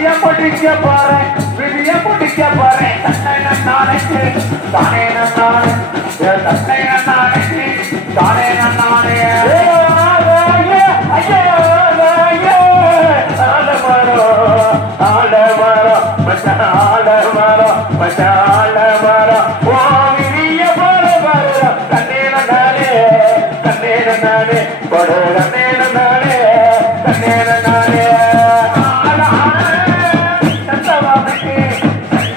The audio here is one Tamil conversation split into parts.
விதிய முடிக்க போறேன் விதிய முடிக்க போறேன். தன்னை நானே தானே நானே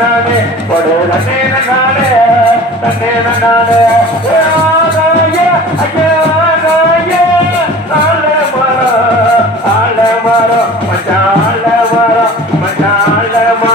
நானே கொடு நன்னே நானே நன்னே நானே ஆள மரம் மச்சாள மரம் மச்சாள மரம்